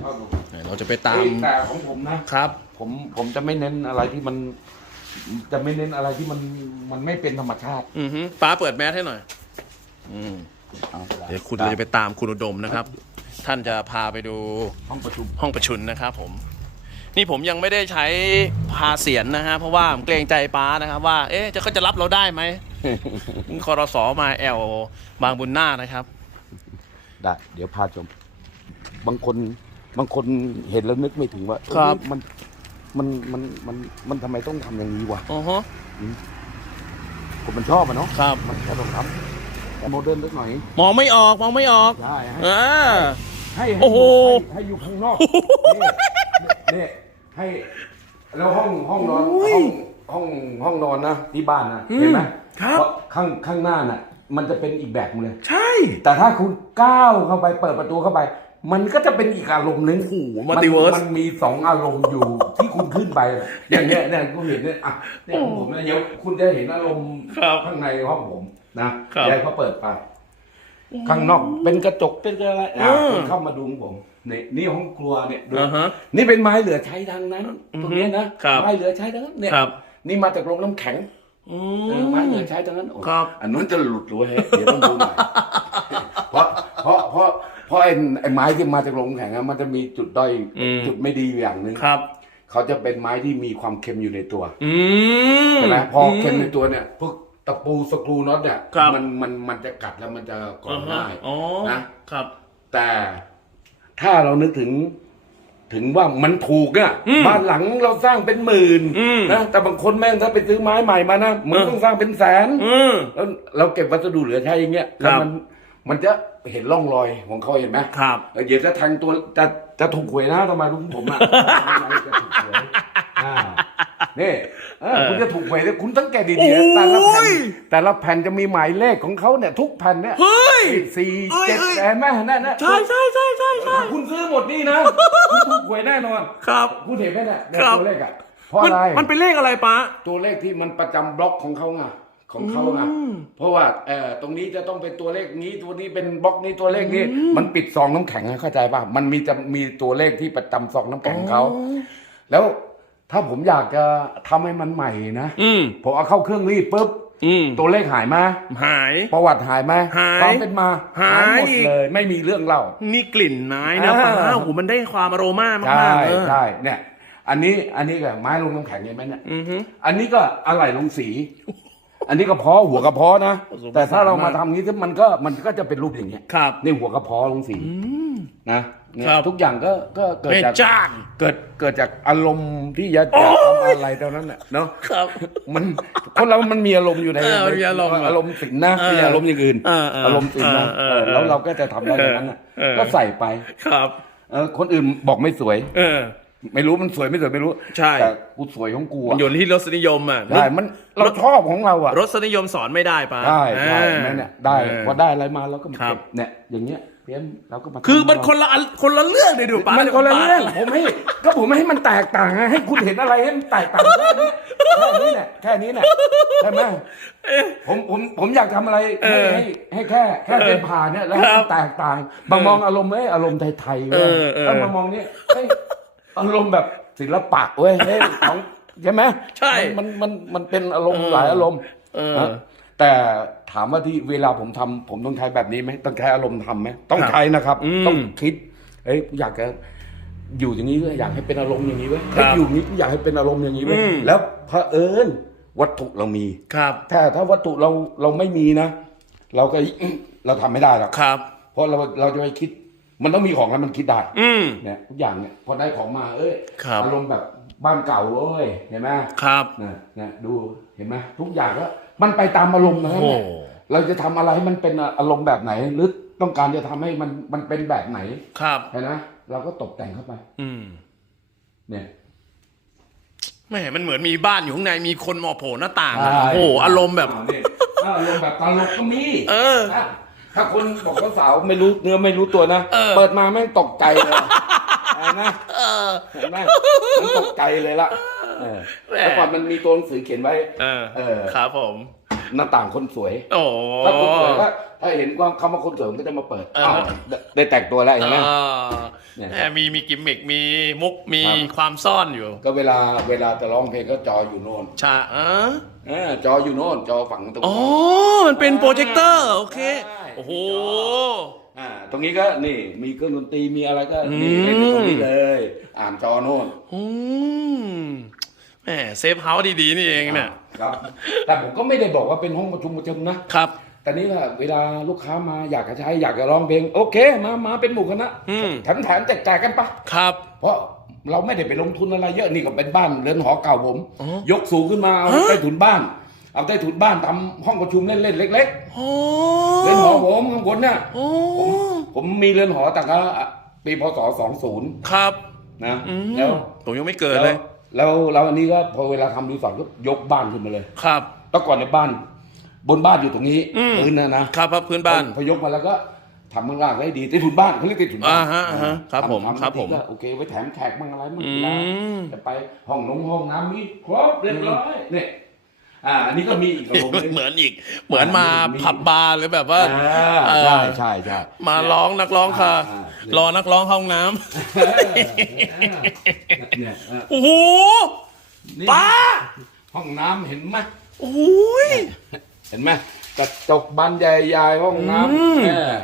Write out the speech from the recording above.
ครับผมเราจะไปตามเอ้ยแต่ของผมนะครับ ผมผมจะไม่เน้นอะไรที่มัน จะไม่เน้นอะไรที่มันมันไม่เป็นธรรมชาติ อือฮึป้าเปิดแมสให้หน่อย อืมเอาเดี๋ยวคุณเราจะไปตามคุณอุดมนะครับ ท่านจะพาไปดูห้องประชุมห้องประชุมนะครับผม นี่ผมยังไม่ได้ใช้พาเสียนนะฮะเพราะว่าผมเกรงใจป้านะครับ ว่า เอ๊ะจะเขาจะรับเราได้ไหมคอรสอมาแอลบางบุญนาคนะครับ ได้ เดี๋ยวพาชม บางคน บางคนเห็นแล้วนึกไม่ถึงว่าครับ เอ้ยมันมันมันมันมันทำไมต้องทำอย่างนี้วะอ๋อฮะผมมันชอบอะเนาะครับ มันแค่ต้องทำแต่โมเดิร์นเล็กหน่อยมองไม่ออกมองไม่ออกใช่ให้เออให้โอ้โห ให้ให้อยู่ข้างนอกนี่นี่ให้แล้วห้องห้องนอนห้องห้องห้องนอนนะที่บ้านนะเห็นไหมครับ เพาะข้างข้างหน้าน่ะ มันจะเป็นอีกแบบนึงเลย ใช่ แต่ถ้าคุณก้าวเข้าไปเปิดประตูเข้าไป มันก็จะเป็นอีกอารมณ์หนึงโอ้โห multiverse มันมีสองอารมณ์อยู่ ที่คุณขึ้นไป อย่างเนี้ยเนี่ยคุณเห็นเนี่ยอะเนี่ยของผมเนี่ยเดี๋ยวคุณจะเห็นอารมณ์ครับข้างในห้องผมนะครับเดี๋ยวเขาเปิดไป ข้างนอกเป็นกระจกเป็นอะไรอะอืม คุณเข้ามาดูของผมนี่นี่ห้องครัวเนี่ยดูอ่าฮะ นี่เป็นไม้เหลือใช้ทางนั้นอือฮึตรงนี้นะครับ ไม้เหลือใช้ทางนั้นเนี่ย ครับนี่มาจากโรงน้ำแข็งอืเออไม้เหลือใช้ทางนั้นโอ้ครับ อันนู้นจะหลุดหรือว่าเฮ้ยเดี๋ยวต้องดูหน่อย เพราะเพราะเพ ราะเพราะไอ้ไอ้ไม้ที่มาจากโรงน้ำแข็งอะมันจะมีจุดด้อยอืม จุดไม่ดีอยู่อย่างหนึ่งครับ เขาจะเป็นไม้ที่มีความเค็มอยู่ในตัวอืม ใช่ไหมพอเค็มในตัวเนี่ยพวกตะปูสกรูน็อตเนี่ยครับ มันมันมันจะกัดแล้วมันจะก่ออ่าฮะง่ายอ๋อนะ ครับ แต่ถ้าเรานึกถึงถึงว่ามันถูกอะอืมบ้านหลังเราสร้างเป็นหมื่นอืมนะแต่บางคนแม่งถ้าไปซื้อไม้ใหม่มานะมันเออ ต้องสร้างเป็นแสน อืม แล้วเราเก็บวัสดุเหลือใช้อย่างเงี้ยครัแล้วบมันมันจะ เห็นร่องรอยของเขาเห็นไหมครับแล้วเดี๋ยวจะแทงตัวจะจะถูกหวยนะทำไมลุงผมอะทำไมจะถูกหวยอ่านี่เออเออคุณจะถูกหวยเลยคุณสังเกตโอ้ดีๆนะแต่ละแผ่นยแต่ละแผ่นจะมีหมายเลขของเขาเนี่ย ทุกแผ่นเนี่ยเฮ้ยสี่เอ้ยเจ็ดเอ้ยเห็นไหมนั่นนะใช่ใช่ใช่ใช่ใช่ถ้าคุณซื้อหมดนี่นะคุณถูกหวยแน่นอนครับคุณเห็นไหมเนี่ยเนี่ยครับตัวเลขอะเพราะมันอะไรมันเป็นเลขอะไรป้าตัวเลขที่มันประจำบล็อกของเขาไง ของเขาไงอืมเพราะว่าเอ่อตรงนี้จะต้องเป็นตัวเลขนี้ ตัวนี้เป็นบล็อกนี้ตัวเลขนี้ มันปิดซองน้ำแข็งอะเข้าใจป่ะมันมีจะมีตัวเลขที่ประจำซองน้ำแข็งเขา แล้วถ้าผมอยากจะทำให้มันใหม่นะ อืม ผมเอาเข้าเครื่องรีดปุ๊บ อืม ตัวเลขหายไหมาหาย ประวัติหายไหมหายความเป็นมาหาย หมดเลย ไม่มีเรื่องเล่า นี่กลิ่นไม้นะอ่า ป้าโอ้โหมันได้ความอโรมามากใช่มากๆเออใช่เนี่ย อันนี้อันนี้ก็ไม้ลงน้ำแข็งเห็นไหมเนี่ย อือฮึอันนี้ก็อะไหล่ลงสี อันนี้กระเพาะหัวกระเพาะนะผสมผสานแต่ถ้าเรามามากทำนี้มันก็มันก็จะเป็นรูปอย่างเงี้ยครับนี่หัวกระเพาะลงสีอืมนะเนี่ยครับ ทุกอย่างก็ก็เกิดเป็นจากจ้าง เกิดเกิดจากอารมณ์ที่จะจะทำอะไรเท่านั้นแหละเนาะครับ มันคนเรามันมีอารมณ์อยู่ในเออมันมีอารมณ์อารมณ์สินนะเออไม่ใช่อารมณ์อย่างอื่นเออเอออารมณ์สินนะเออเออเออแล้วเราก็จะทำได้อย่างนั้นน่ะเออ ก็ใส่ไป ครับ เออคนอื่นบอกไม่สวย เออ ไม่รู้มันสวยไม่สวยไม่รู้ใช่ แต่กูสวยของกูมันอะอยู่ที่รสนิยมอะได้มันเราชอบของเราอะรสนิยมสอนไม่ได้ป้าได้ได้อ่า แม่เนี่ยได้เออพอได้อะไรมาเราก็มาครับ เก็บเนี่ยอย่างเงี้ยเพี้ยนเราก็มาคือมันทำคนละอันคนละเรื่องเลยดูป้ามันคนละเรื่องผมให้ก็ผมไม่ให้มันแตกต่างไงให้คุณเห็นอะไรให้มันแตกต่างแค่นี้แค่นี้เนี่ยแค่นี้เนี่ยใช่ไหมผมผมผมอยากทำอะไรให้ให้ให้แค่แค่เป็นผ่านเนี่ยแล้วให้มันแตกต่างบางมองอารมณ์เอ้ยอารมณ์ไทยๆเว้ยแล้วมามองเนี่ยเฮ้ย อารมณ์แบบศิลปะเว้ยเฮ้ยของใช่ไหมใช่มันมันมันเป็นอารมณ์หลายอารมณ์เออนะแต่ถามว่าที่เวลาผมทำผมต้องใช้แบบนี้ไหมต้องใช้อารมณ์ทำไหมต้องใช้นะครับอืมต้องคิดเอ้ยอยากจะอยู่อย่างนี้เว้ยอยากให้เป็นอารมณ์อย่างนี้เว้ยครับให้อยู่นี้อยากให้เป็นอารมณ์อย่างนี้เว้ยอืมแล้วเผอิญวัตถุเรามีครับถ้าถ้าวัตถุเราเราไม่มีนะ เราก็เราทำไม่ได้หรอกครับ เพราะเราเราจะไปคิด มันต้องมีของแล้วมันคิดได้อืม เนี่ยทุกอย่างเนี่ยพอได้ของมาเอ้ยครับ อารมณ์แบบบ้านเก่าเว้ยเห็นไหมครับเนี่ยเนี่ยดูเห็นไหมทุกอย่างก็มันไปตามอารมณ์นะโอ้เราจะทำอะไรให้มันเป็นอารมณ์แบบไหน หรือต้องการจะทำให้มันมันเป็นแบบไหนครับ เห็นไหมเราก็ตกแต่งเข้าไป อืมเนี่ย แหมมันเหมือนมีบ้านอยู่ข้างในมีคนมาโผล่หน้าต่างใช่อะโอ้โหอารมณ์แบบ อ่าเนี่ยอ่าอารมณ์แบบตลกก็มีเออ นะ ถ้าคนบอกว่าสาวไม่รู้เนื้อไม่รู้ตัวนะ เออ เปิดมาแม่งตกใจเลยเห็นไหมเออ เห็นไหมมันตกใจเลยล่ะเออแหมแล้วก่อนมันมีตัวหนังสือเขียนไว้ เออ เออ ครับผม หน้าต่างคนสวย โอ้ ถ้าคนสวยก็ถ้าเห็นความคำว่าคนสวยมันก็จะมาเปิดเออ อ้าวได้ได้แต่งตัวแล้วเห็นไหม อ่าเนี่ยแหมมีมีกิมมิกมีมุกมีครับ ความซ่อนอยู่ก็เวลาเวลาจะร้องเพลงก็จออยู่โน่นชาเออเออจออยู่โน่นจอฝั่งตรงอ๋อโน้นมันเป็นโปรเจคเตอร์ โอเคใช่ โอ้โหอ่าตรงนี้ก็นี่มีเครื่องดนตรีมีอะไรก็นี่อืมเล่นตรงนี้เลย อ่านจอโน่นอืมแหมเซฟเฮาส์ดีๆนี่เองเนี่ย ครับ แต่ผมก็ไม่ได้บอกว่าเป็นห้องประชุมประชุมนะครับ แต่นี่ว่าเวลาลูกค้ามาอยากจะใช้อยากจะร้องเพลง โอเค มามาเป็นหมู่คณะอืม แถมแถมแจกจ่ายกันปะครับ เพราะเราไม่ได้ไปลงทุนอะไรเยอะนี่ก็เป็นบ้านเรือนหอเก่าผม อ๋อยกสูงขึ้นมาเอาฮะ ใต้ถุนบ้าน เอาใต้ถุนบ้านทำห้องประชุมเล่นๆเล็กโอ้ๆเรือนหอผมข้างบนน่ะโอ้ผมผมมีเรือนหอตั้งแต่ปีพศ20ครับนะอืมแล้วผมยังไม่เกิดแล้วเลย แล้วแล้วอันนี้ก็พอเวลาทำรีสอร์ทก็ยกบ้านขึ้นมาเลยครับ แต่ก่อนในบ้าน บนบ้านอยู่ตรงนี้อืม พื้นนะนะครับครับพื้นบ้าน พอยกมาแล้วก็ทำข้างล่างได้ดีใต้ถุนบ้านเขาเรียกใต้ถุนบ้าอ่านฮะอ่าฮะครับทำผมทำครับผมก็โอเคไว้แถมแขกบ้างอะไรบ้างอืเวลา ม จะไปห้องนงห้องน้ำมีครบเรียบร้อยเนี่ย อ่าอันนี้ก็มีอีกระบบหนึงเหมือนอีก เหมือนมามีผับบาร์หรือแบบว่าอ่าเออใช่ใช่ใช่มาร้องนักร้องค่ะอ่ารอนักร้องเข้าห้องน้เนี่ยเออำโอ้โหนี่ป้าห้องน้ำเห็นไหมโอ้ยเห็นไหมกระจกบานใหญ่ๆห้องน้อืมำเออ